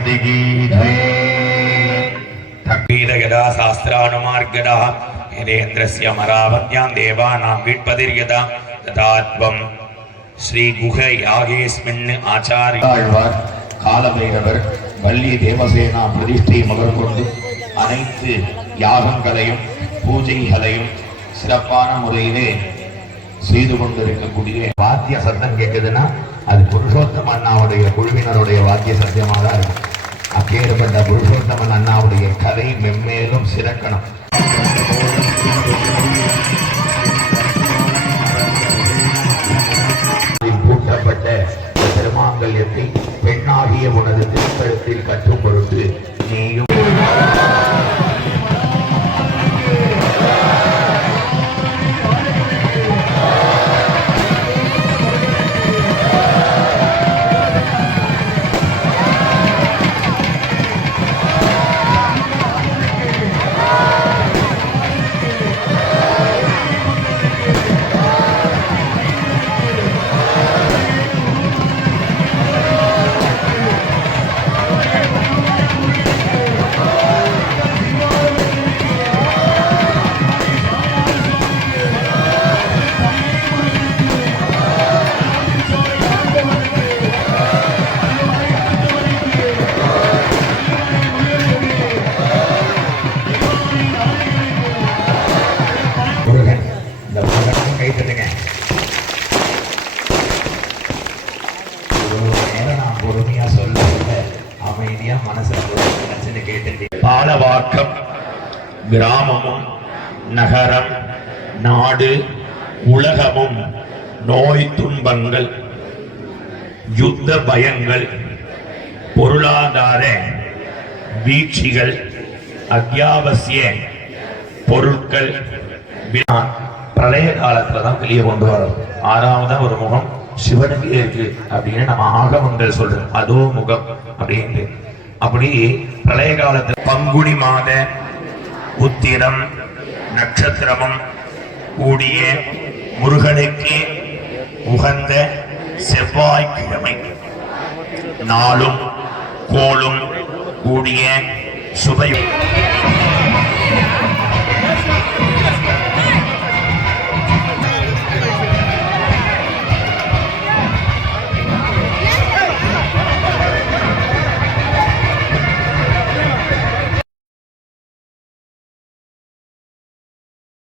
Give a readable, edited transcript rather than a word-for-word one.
मूर्ति की यदा शास्त्रानुमार्गदा यदेन्द्रस्य अमरावत्यां देवानां विट्पतिर्यदा तथात्वं श्री गुह यागेस्मिन् आचार्य आழ்வார் காலபைரவர் வள்ளி தேவசேனா பிரதிஷ்டை முதற்கொண்டு அனைத்து யாகங்களையும் பூஜைகளையும் சிறப்பான முறையிலே செய்து கொண்டிருக்கக்கூடிய வாத்திய சத்தம் கேட்குதுன்னா அது புருஷோத்தம அண்ணாவுடைய குழுவினருடைய வாத்திய சத்தியமாக தான் இருக்கும். அப்பேற்பட்ட புருஷோத்தமன் அண்ணாவுடைய கதை மென்மேலும் சிறக்கணும். பூட்டப்பட்ட பெருமாங்கல்யத்தை பெண்ணாகிய உனது திருக்கழுத்தில் கற்றும் பொருட்டு நீயும் பாலவாக்கம் கிராமமும் நகரம் நாடு உலகமும் நோய் துன்பங்கள் யுத்த பயங்கள் பொருளாதார வீழ்ச்சிகள் அத்தியாவசிய பொருட்கள் பிரளய காலத்துல தான் வெளியே கொண்டு வரும். ஆறாவதா ஒரு முகம் சிவனுக்கு இருக்கு அப்படின்னு நம்ம ஆகமங்கள் சொல்றோம். அதோ முகம் அப்படின்ட்டு. அப்படி பிரளய காலத்தில் பங்குனி மாத உத்திரம் நட்சத்திரமும் கூடிய முருகனுக்கு உகந்த செவ்வாய்க்கிழமை நாளும் கோளும் கூடிய சுப